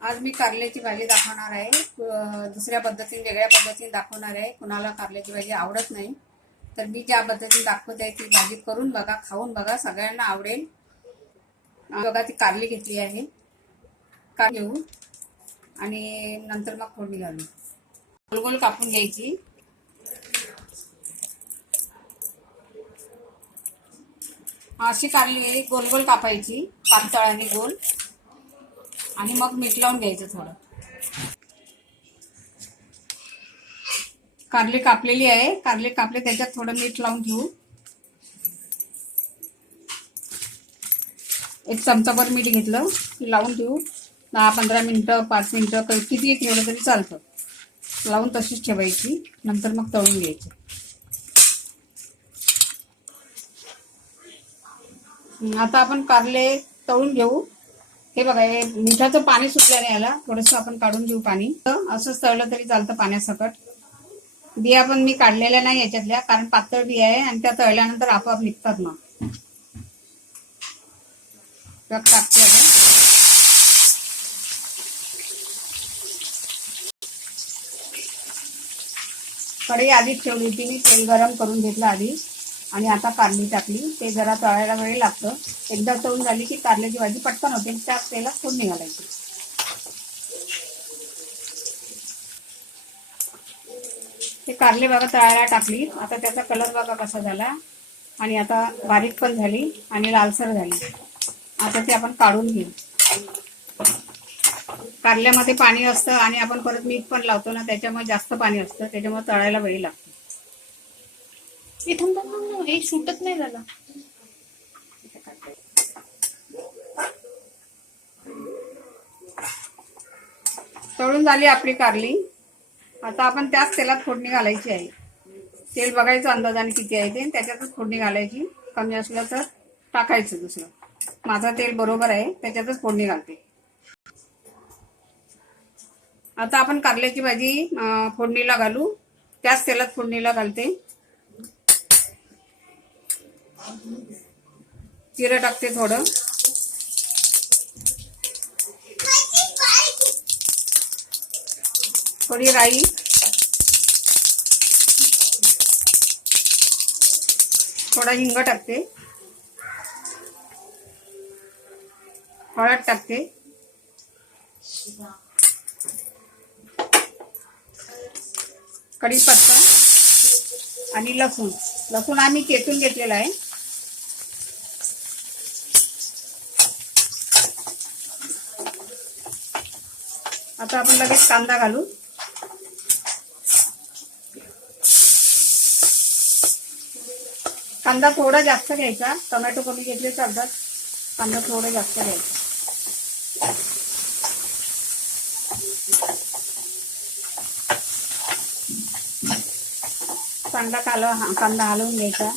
आज मी कारल्याची भाजी दाखवणार आहे. दुसऱ्या पद्धतीने, वेगळ्या पद्धतीने दाखवणार आहे. कुणाला कारल्याची भाजी आवडत नाही, तर मी ज्या पद्धतीने दाखवते आहे ती भाजी करून बघा, खाऊन बघा, सगळ्यांना आवडेल. बघा, ती कारली घेतली आहे. कारली घेऊ आणि नंतर मग फोडणी घालू. गोल गोल कापून घ्यायची. अशी कारली गोल गोल कापायची, पातळ आणि गोल, आणि मग मीठ लावून घ्यायचं थोडं. कारली कापलेली आहे. कारली कापले, त्याच्यात थोडं मीठ लावून घेऊ. एक चमचाभर मीठ घेतलं की लावून ठेवू. 10-15 मिनिटं, 5 मिनिटं किती ठेवलं तरी चालतं. लावून तशीच ठेवायची. नंतर मग तळून घ्यायची. आता आपण कारले तळून घेऊ. हे बघा, हे मिठाचं पाणी सुटल्याने याला थोडंसं आपण काढून घेऊ पाणी. असंच तळलं तरी चालतं पाण्यासकट. बिया पण मी काढलेल्या नाही याच्यातल्या, कारण पातळ बिया आहे आणि त्या तळल्यानंतर आपोआप निघतात. मग टाकते आपण. कढई आधीच ठेवली होती मी, तेल गरम करून घेतलं आधी, आणि आता कारली टाकली. ते जरा तळायला वेळ लागतं. एकदा तळून झाली की कारल्याची भाजी पटकन होते. त्याच तेलात फोडणी घालायची. ते कारले बघा तळायला टाकली. आता त्याचा कलर बघा कसा झाला, आणि आता बारीक पण झाली आणि लालसर झाली. आता ते आपण काढून घेऊ. कारल्यामध्ये पाणी असतं आणि आपण परत मीठ पण लावतो ना, त्याच्यामुळे जास्त पाणी असतं. त्याच्यामुळे तळायला वेळ लागतो. इथून हे सुटत नाही झालं. तळून झाली आपली कारली. आता आपण त्याच तेलात फोडणी घालायची आहे. तेल बघायचं अंदाजाने किती आहे ते, त्याच्यातच फोडणी घालायची. कमी असलं तर टाकायचं दुसरं. माझं तेल बरोबर आहे, त्याच्यातच फोडणी घालते. आता आपण कारल्याची भाजी फोडणीला घालू. त्याच तेलात फोडणीला घालते. जिरं टाकते थोडं, थोडी राई, थोडा हिंग टाकते, हळद टाकते, कढीपत्ता आणि लसूण. लसूण आम्ही चेचून घेतलेला आहे. आता आपण लगेच कांदा घालू. कांदा थोडा जास्त घ्यायचा. टोमॅटो कमी घेतले चालतात. कांदा थोडा जास्त घ्यायचा. कांदा हलवून घ्यायचा.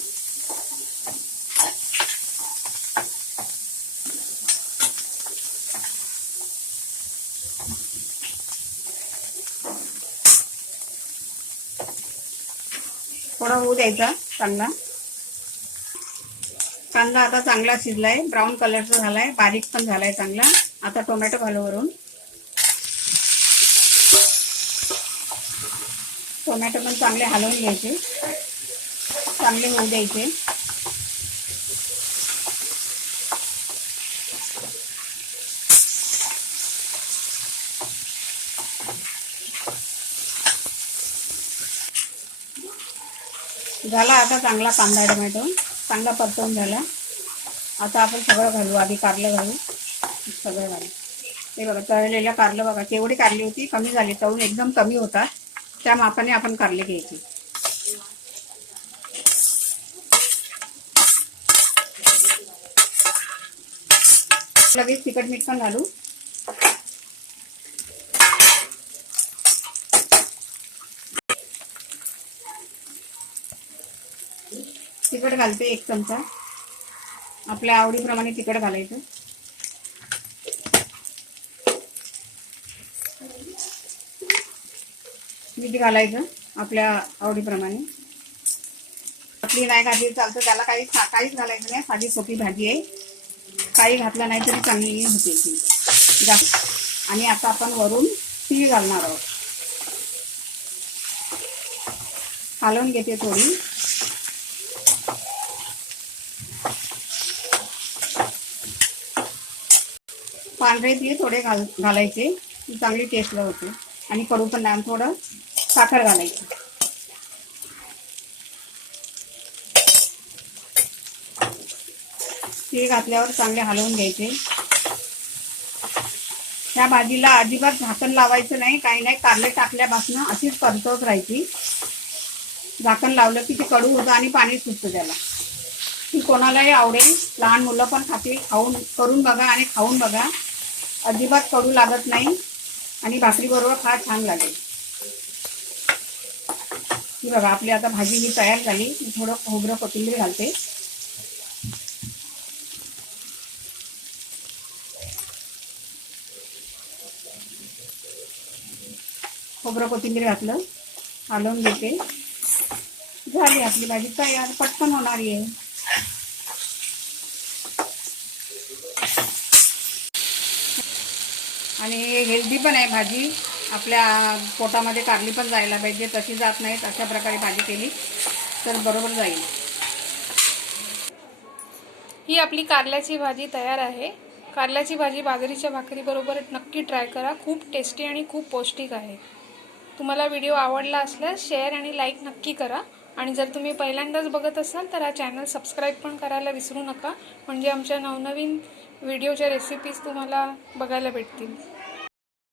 थोडा होऊ द्यायचा चांगला. कांदा आता चांगला शिजलाय, ब्राऊन कलरचा झालाय, बारीक पण झालाय चांगला. आता टोमॅटो घालू वरून. टोमॅटो पण चांगले हलवून घ्यायचे, चांगले होऊ द्यायचे. झाला आता चांगला कांदा टोमॅटो चांगला परतवून झाला. आता आपण सगळं घालू. आधी कारलं घालू, सगळं घालू. हे बघा, तळलेलं कारलं बघा केवढी कारली होती. कमी झाली, तळून एकदम कमी होता. त्या मापाने आपण कारले घ्यायची. लगेच तिखट मीठ पण घालू. तिखट घालते 1 चमचा. आपल्या आवडीप्रमाणे तिखट घालायचं. मीठ घालायचं आपल्या आवडीप्रमाणे. आपली नाही घातली चालतं, त्याला काहीच घालायचं नाही. साधी सोपी भाजी आहे. काही घातलं नाही तरी चांगली होते ती. आणि आता आपण वरून तीळ घालणार आहोत. हलवून घेते थोडी. पांढरे तीळ थोडे घालायचे, चांगली टेस्टला होते. आणि कडू पण नाही, थोडं साखर घालायची. तीळ घातल्यावर चांगले हलवून घ्यायचे. या भाजीला अजिबात झाकण लावायचं नाही, काही नाही. कारले टाकल्यापासून अशीच परतवत राहायची. झाकण लावलं की ते कडू होतं आणि पाणी सुटतं त्याला. ती कोणालाही आवडेल, लहान मुलं पण खातील. करून बघा आणि खाऊन बघा. अजिबात कडू लागत नाही आणि भाकरीबरोबर फार छान लागेल. ही बघा, आपली आता भाजी ही तयार झाली. मी थोडं खोबरं कोथिंबीर घालते. खोबरं कोथिंबीर घातलं, हलवून घेते. झाली आपली भाजी तयार, पटकन होणारी आहे. आणि हेल्दी पण आहे भाजी. आपल्या पोटामध्ये कारली पण जायला पाहिजे, तशी जात नाही. अशा प्रकारे भाजी केली तर बरोबर जाईल. ही आपली कारल्याची भाजी तयार आहे. कारल्याची भाजी बाजरीच्या भाकरीबरोबर नक्की ट्राय करा. खूप टेस्टी आणि खूप पौष्टिक आहे. तुम्हाला व्हिडिओ आवडला असल्यास शेअर आणि लाईक नक्की करा. आणि जर तुम्ही पहिल्यांदाच बघत असाल तर हा चॅनल सबस्क्राईब पण करायला विसरू नका, म्हणजे आमच्या नवनवीन व्हिडिओच्या रेसिपीज तुम्हाला बघायला भेटतील.